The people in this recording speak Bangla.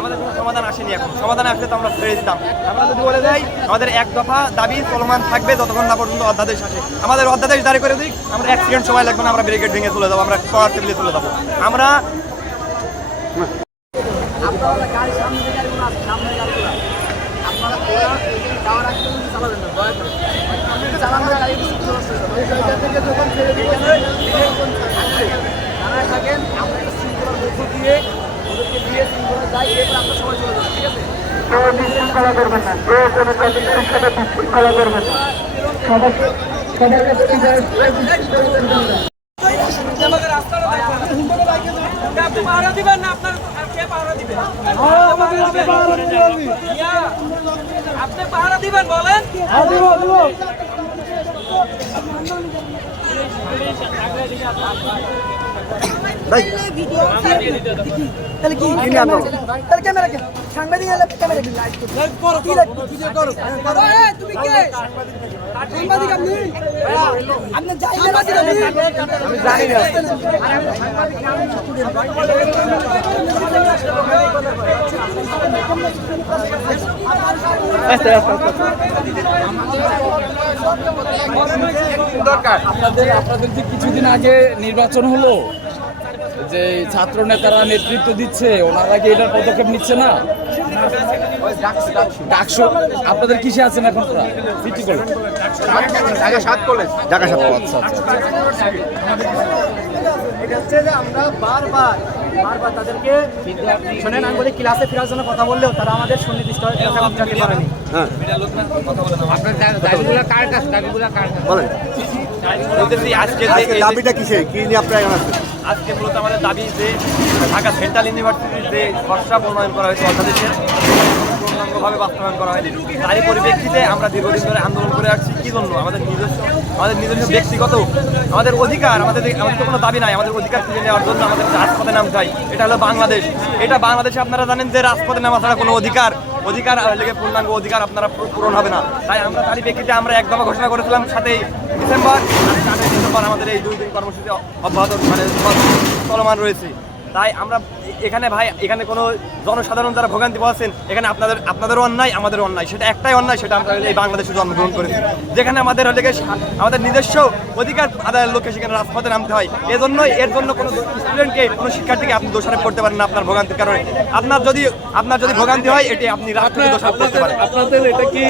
আমাদের কোনো সমাধান আসেনি। এখন সমাধান আসলে তো আমরা ছেড়ে দিতাম। আমরা যদি বলে যাই আমাদের এক দফা দাবি চলমান থাকবে যতক্ষণ না পর্যন্ত অধ্যাদেশ আসে। আমাদের অধ্যাদেশ জারি করে দিক, আমরা 1 সেকেন্ড সময় লাগবে না, আমরা ব্যারিকেড ভেঙে চলে যাবো, আমরা পড়ার টেবিলে চলে যাবো। আমরা বিশৃঙ্খলা করবেন না, যে কোনো জাতির সাথে বিশৃঙ্খলা করবেন না, সবার কাছে আপনি পাহারা দিবেন না, আপনার কে পাহারা দিবেন? আপনি পাহারা দিবেন বলেন। তাহলে কি তাহলে ক্যামেরা কেন সাংবাদিক এলে ক্যামেরা কি লাইভ করো ভিডিও করো তুমি কে সাংবাদিক আপনি যাই সাংবাদিক আমি জানি না আপনাদের যে কিছুদিন আগে নির্বাচন হলো, যে ছাত্র নেতারা নেতৃত্ব দিচ্ছে, ওনারা কি এটার পদক্ষেপ নিচ্ছে না? ডাকসু আপনাদের কিসে আছেন এখন? City college, Dhaka 7 college. আচ্ছা আচ্ছা। এটা হচ্ছে যে আমরা বারবার তাদেরকে শোনেন আঙ্গুলি ক্লাসে ফেরার জন্য কথা বললেও তারা আমাদের সুনির্দিষ্ট জানতে পারেনি। দাবিটা কিসে, কি নিয়ে আপনারা আজকে মূলত আমাদের দাবি যে ঢাকা সেন্ট্রাল ইউনিভার্সিটির যে খসড়া প্রণয়ন করা হয়েছে অধ্যাদেশের পূর্ণাঙ্গভাবে বাস্তবায়ন করা হয়নি। তারই পরিপ্রেক্ষিতে আমরা দীর্ঘদিন ধরে আন্দোলন করে আসছি। কি জন্য? আমাদের নিজস্ব ব্যক্তিগত আমাদের অধিকার, আমাদের তো কোনো দাবি নাই, আমাদের অধিকার ফিরে নেওয়ার জন্য আমাদের রাজপথে নাম চাই। এটা হলো বাংলাদেশ। এটা বাংলাদেশে আপনারা জানেন যে রাজপথে নামা ছাড়া কোনো অধিকার লেগে পূর্ণাঙ্গ অধিকার আপনারা পূরণ হবে না। তাই আমরা তারই প্রেক্ষিতে আমরা এক দফা ঘোষণা করেছিলাম 7ই ডিসেম্বর। 8ই ডিসেম্বর আমাদের এই 2 দিন কর্মসূচি অব্যাহত চলমান রয়েছে। তাই আমরা এখানে কোনো জনসাধারণ যারা ভোগান্তি পাচ্ছেন, এখানে আপনাদেরও অন্যায়, আমাদেরও অন্যায়। সেটা একটাই অন্যায়, সেটা আমরা এই বাংলাদেশে জন্মগ্রহণ করেছি, যেখানে আমাদের নিজস্ব অধিকার আদায়ের লক্ষ্যে সেখানে রাজপথে নামতে হয়। এর জন্য কোনো স্টুডেন্টকে, কোনো শিক্ষার্থীকে আপনি দোষারোপ করতে পারেন না আপনার ভোগান্তির কারণে। আপনার যদি ভোগান্তি হয়, এটি আপনি রাষ্ট্রকে দোষারোপ করতে পারেন। আপনাদের এটা কি